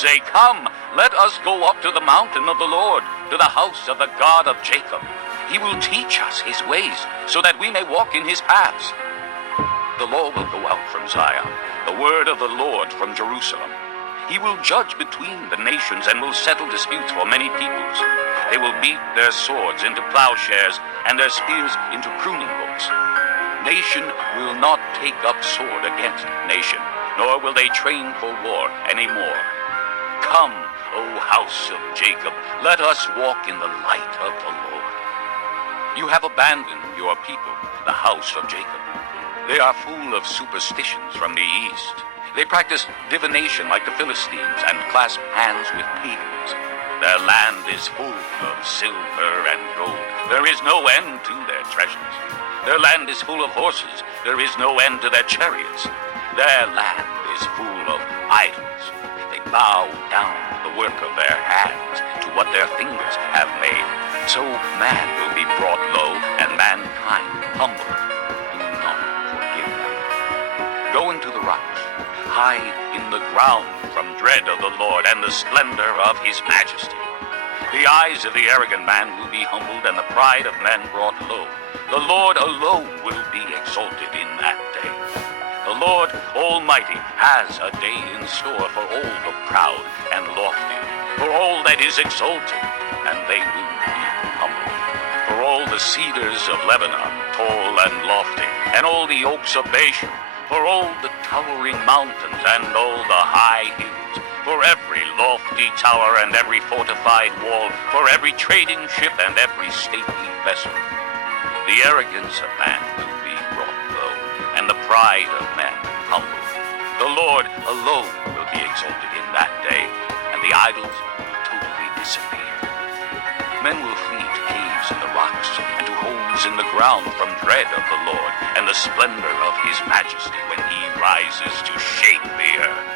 say, "Come, let us go up to the mountain of the Lord, to the house of the God of Jacob. He will teach us his ways, so that we may walk in his paths." The law will go out from Zion, the word of the Lord from Jerusalem. He will judge between the nations and will settle disputes for many peoples. They will beat their swords into plowshares and their spears into pruning hooks. Nation will not take up sword against nation, nor will they train for war any more. Come, O house of Jacob, let us walk in the light of the Lord. You have abandoned your people, the house of Jacob. They are full of superstitions from the east. They practice divination like the Philistines and clasp hands with pagans. Their land is full of silver and gold. There is no end to their treasures. Their land is full of horses. There is no end to their chariots. Their land is full of idols. They bow down to the work of their hands, to what their fingers have made. So man will be brought low and mankind humbled. Do not forgive them. Go into the rocks. Hide in the ground from dread of the Lord and the splendor of his majesty. The eyes of the arrogant man will be humbled, and the pride of men brought low. The Lord alone will be exalted in that day. The Lord Almighty has a day in store for all the proud and lofty, for all that is exalted, and they will be humbled. For all the cedars of Lebanon, tall and lofty, and all the oaks of Bashan, for all the towering mountains and all the high hills, for every lofty tower and every fortified wall, for every trading ship and every stately vessel. The arrogance of man will be brought low, and the pride of men humbled. The Lord alone will be exalted in that day, and the idols will totally disappear. Men will flee to caves in the rocks and to holes in the ground from dread of the Lord and the splendor of his majesty when he rises to shake the earth.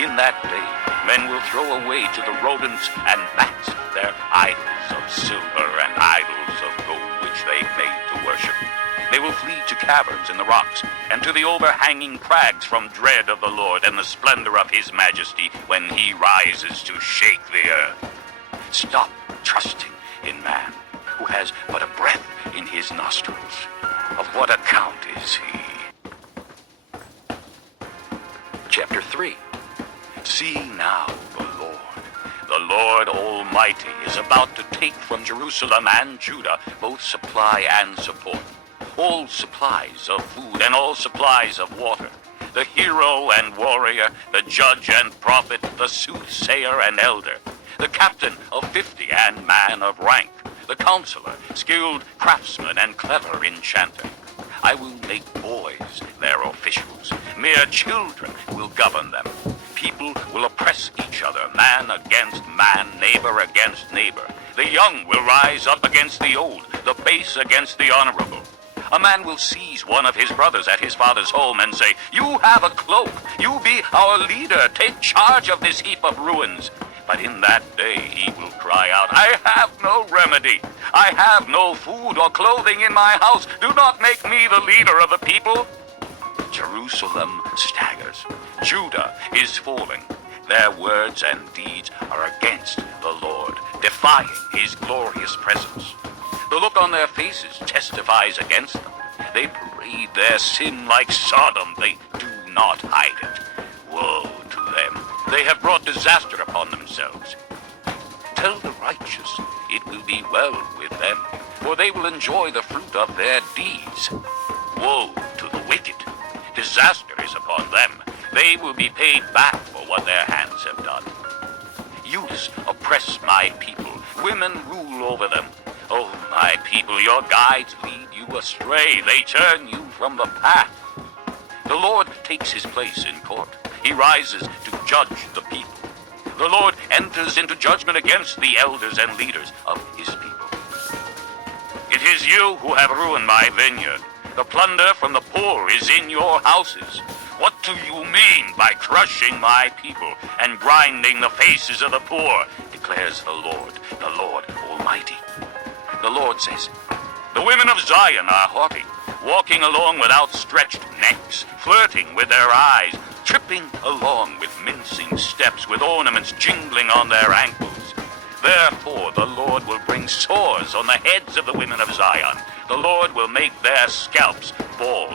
In that day, men will throw away to the rodents and bats their idols of silver and idols of gold which they made to worship. They will flee to caverns in the rocks and to the overhanging crags from dread of the Lord and the splendor of his majesty when he rises to shake the earth. Stop trusting in man, who has but a breath in his nostrils. Of what account is he? Chapter 3. See now the Lord Almighty is about to take from Jerusalem and Judah both supply and support, all supplies of food and all supplies of water, the hero and warrior, the judge and prophet, the soothsayer and elder, the captain of 50 and man of rank, the counselor, skilled craftsman and clever enchanter. I will make boys their officials. Mere children will govern them. People will oppress each other, man against man, neighbor against neighbor. The young will rise up against the old, the base against the honorable. A man will seize one of his brothers at his father's home and say, "You have a cloak. You be our leader. Take charge of this heap of ruins." But in that day he will cry out, "I have no remedy. I have no food or clothing in my house. Do not make me the leader of the people." Jerusalem staggers. Judah is falling. Their words and deeds are against the Lord, defying his glorious presence. The look on their faces testifies against them. They parade their sin like Sodom. They do not hide it. Woe to them. They have brought disaster upon themselves. Tell the righteous it will be well with them, for they will enjoy the fruit of their deeds. Woe to the wicked. Disaster is upon them. They will be paid back for what their hands have done. Youths oppress my people. Women rule over them. Oh, my people, your guides lead you astray. They turn you from the path. The Lord takes his place in court. He rises to judge the people. The Lord enters into judgment against the elders and leaders of his people. It is you who have ruined my vineyard. The plunder from the poor is in your houses. What do you mean by crushing my people and grinding the faces of the poor, declares the Lord Almighty. The Lord says, "The women of Zion are haughty, walking along with outstretched necks, flirting with their eyes, tripping along with mincing steps with ornaments jingling on their ankles. Therefore the Lord will bring sores on the heads of the women of Zion. The Lord will make their scalps bald.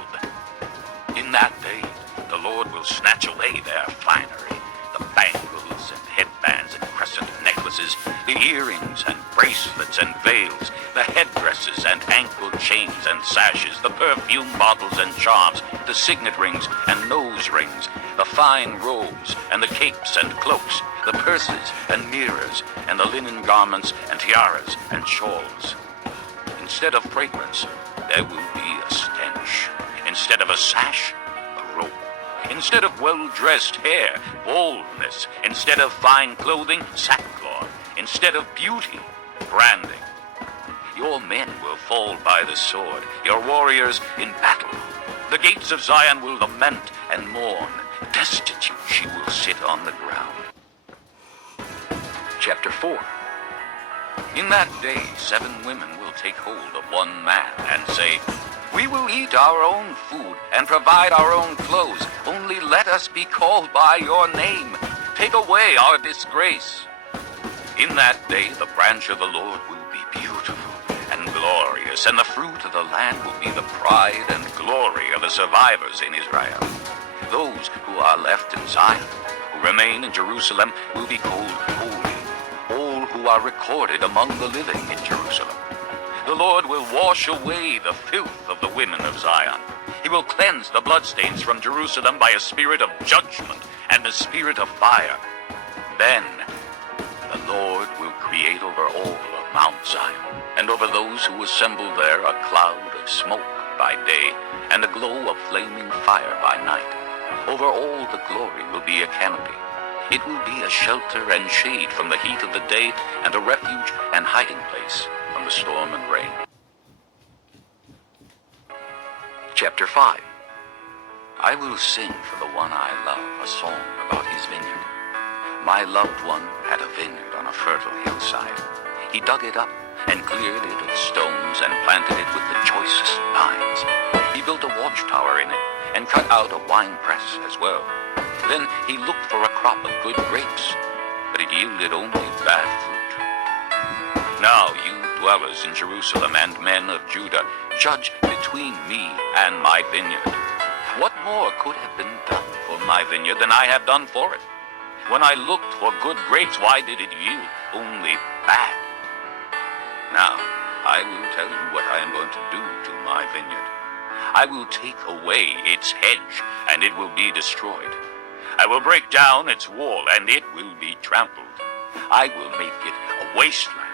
In that day the Lord will snatch away their finery, the bangles and headbands and crescent necklaces, the earrings and bracelets and veils, the headdresses and ankle chains and sashes, the perfume bottles and charms, the signet rings and nose rings, the fine robes and the capes and cloaks, the purses and mirrors, and the linen garments and tiaras and shawls. Instead of fragrance, there will be a stench. Instead of a sash, a rope. Instead of well-dressed hair, baldness. Instead of fine clothing, sackcloth. Instead of beauty, branding. Your men will fall by the sword, your warriors in battle. The gates of Zion will lament and mourn. Destitute she will sit on the ground. Chapter 4. In that day 7 women will take hold of one man and say, "We will eat our own food and provide our own clothes. Only let us be called by your name. Take away our disgrace." In that day the branch of the Lord will be beautiful and glorious, and the fruit of the land will be the pride and glory of the survivors in Israel. Those who are left in Zion, who remain in Jerusalem, will be called holy. All who are recorded among the living in Jerusalem. The Lord will wash away the filth of the women of Zion. He will cleanse the bloodstains from Jerusalem by a spirit of judgment and a spirit of fire. Then the Lord will create over all of Mount Zion, and over those who assemble there, a cloud of smoke by day, and a glow of flaming fire by night. Over all the glory will be a canopy. It will be a shelter and shade from the heat of the day, and a refuge and hiding place from the storm and rain. Chapter 5. I will sing for the one I love a song about his vineyard. My loved one had a vineyard on a fertile hillside. He dug it up and cleared it of stones and planted it with the choicest vines. He built a watchtower in it and cut out a winepress as well. Then he looked for a crop of good grapes, but it yielded only bad fruit. Now you dwellers in Jerusalem and men of Judah, judge between me and my vineyard. What more could have been done for my vineyard than I have done for it? When I looked for good grapes, why did it yield only bad? Now I will tell you what I am going to do to my vineyard. I will take away its hedge, and it will be destroyed. I will break down its wall, and it will be trampled. I will make it a wasteland,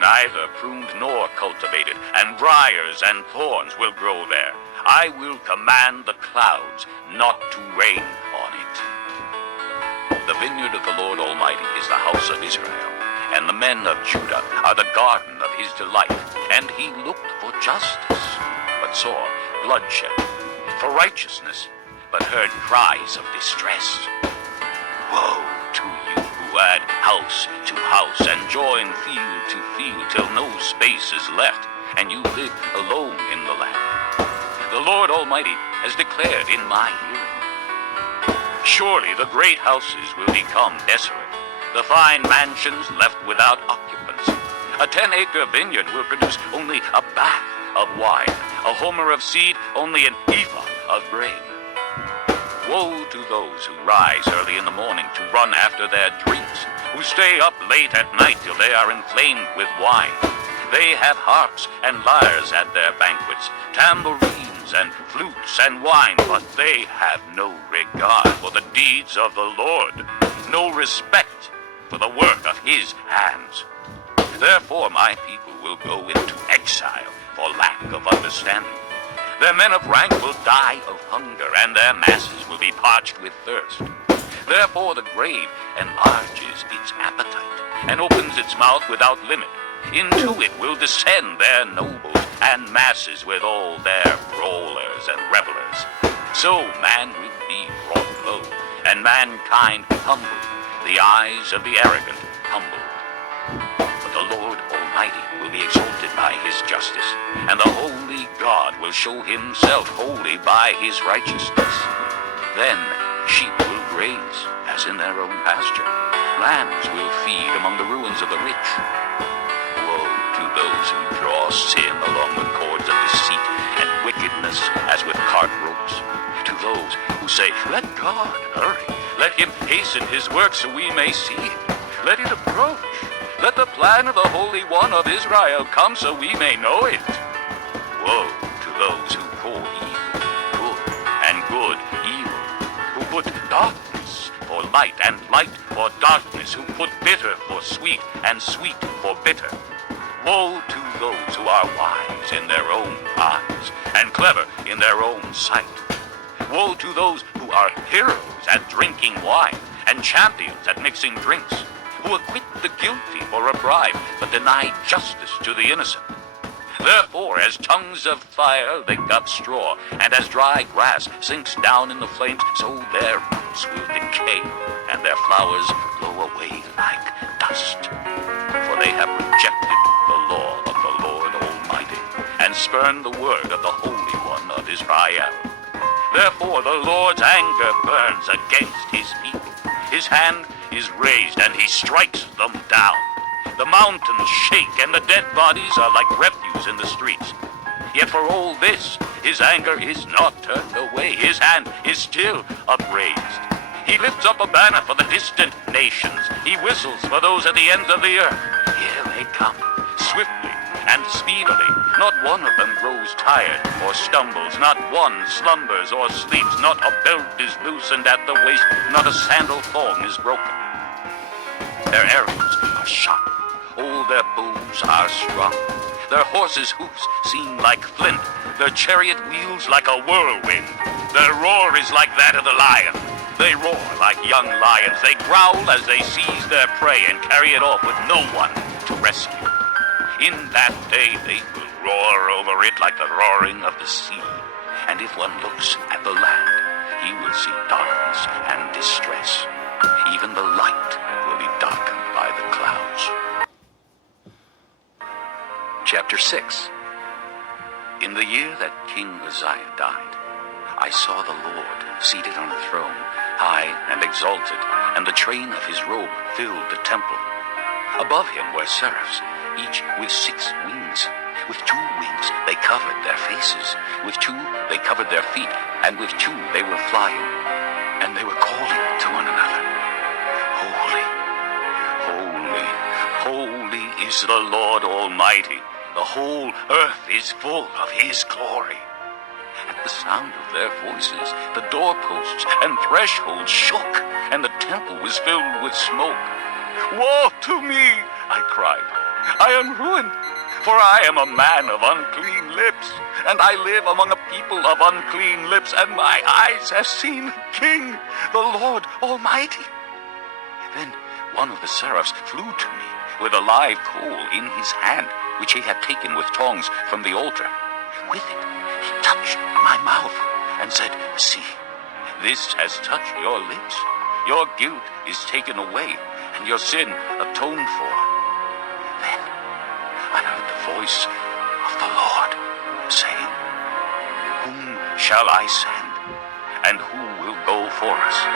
neither pruned nor cultivated, and briars and thorns will grow there. I will command the clouds not to rain on it. The vineyard of the Lord Almighty is the house of Israel, and the men of Judah are the garden of his delight. And he looked for justice, but saw bloodshed, for righteousness, but heard cries of distress. Woe to you who add house to house and join field to field till no space is left, and you live alone in the land. The Lord Almighty has declared in my hearing. Surely the great houses will become desolate, the fine mansions left without occupants. A 10-acre vineyard will produce only a bath of wine, a homer of seed, only an ephah of grain. Woe to those who rise early in the morning to run after their drinks, who stay up late at night till they are inflamed with wine. They have harps and lyres at their banquets, tambourines and flutes and wine, but they have no regard for the deeds of the Lord, no respect for the work of his hands. Therefore my people will go into exile for lack of understanding. Their men of rank will die of hunger, and their masses will be parched with thirst. Therefore the grave enlarges its appetite, and opens its mouth without limit. Into it will descend their nobles, and masses with all their brawlers and revelers. So man will be brought low, and mankind humbled, the eyes of the arrogant humbled. But the Lord Almighty will be exalted by his justice, and the holy God will show himself holy by his righteousness. Then sheep will graze grass in their own pasture. Lambs will feed among the ruins of the rich. Woe to those who draw sin along with cords of deceit and wickedness as with cart ropes. To those who say, "Let God hurry. Let him hasten his work so we may see it. Let it approach. Let the plan of the Holy One of Israel come so we may know it." Woe to those who call evil good and good evil, who put darkness for light and light for darkness, who put bitter for sweet and sweet for bitter. Woe to those who are wise in their own eyes and clever in their own sight. Woe to those who are heroes at drinking wine and champions at mixing drinks, who acquit the guilty for a bribe but deny justice to the innocent. Therefore, as tongues of fire lick up straw, and as dry grass sinks down in the flames, so their roots will decay, and their flowers blow away like dust. For they have rejected the law of the Lord Almighty, and spurned the word of the Holy One of Israel. Therefore the Lord's anger burns against his people. His hand is raised, and he strikes them down. The mountains shake, and the dead bodies are like refuse in the streets. Yet for all this, his anger is not turned away. His hand is still upraised. He lifts up a banner for the distant nations. He whistles for those at the ends of the earth. Here they come, swiftly and speedily. Not one of them grows tired or stumbles. Not one slumbers or sleeps. Not a belt is loosened at the waist. Not a sandal thong is broken. Their arrows are sharp. All their bows are strong. Their horses' hoofs seem like flint. Their chariot wheels like a whirlwind. Their roar is like that of the lion. They roar like young lions. They growl as they seize their prey and carry it off with no one to rescue. In that day they will roar over it like the roaring of the sea. And if one looks at the land, he will see darkness and distress. Even the light will be darkened by the clouds. Chapter 6. In the year that King Uzziah died, I saw the Lord seated on a throne, high and exalted, and the train of his robe filled the temple. Above him were seraphs, each with 6 wings. With 2 wings they covered their faces, with 2 they covered their feet, and with 2 they were flying. And they were calling to one another, "Holy, holy, holy is the Lord Almighty. The whole earth is full of his glory." At the sound of their voices, the doorposts and thresholds shook, and the temple was filled with smoke. "Woe to me!" I cried. "I am ruined, for I am a man of unclean lips, and I live among a people of unclean lips, and my eyes have seen the King, the Lord Almighty." Then one of the seraphs flew to me with a live coal in his hand, which he had taken with tongs from the altar. With it he touched my mouth and said, "See, this has touched your lips. Your guilt is taken away, and your sin atoned for." Then I heard the voice of the Lord saying, "Whom shall I send, and who will go for us?"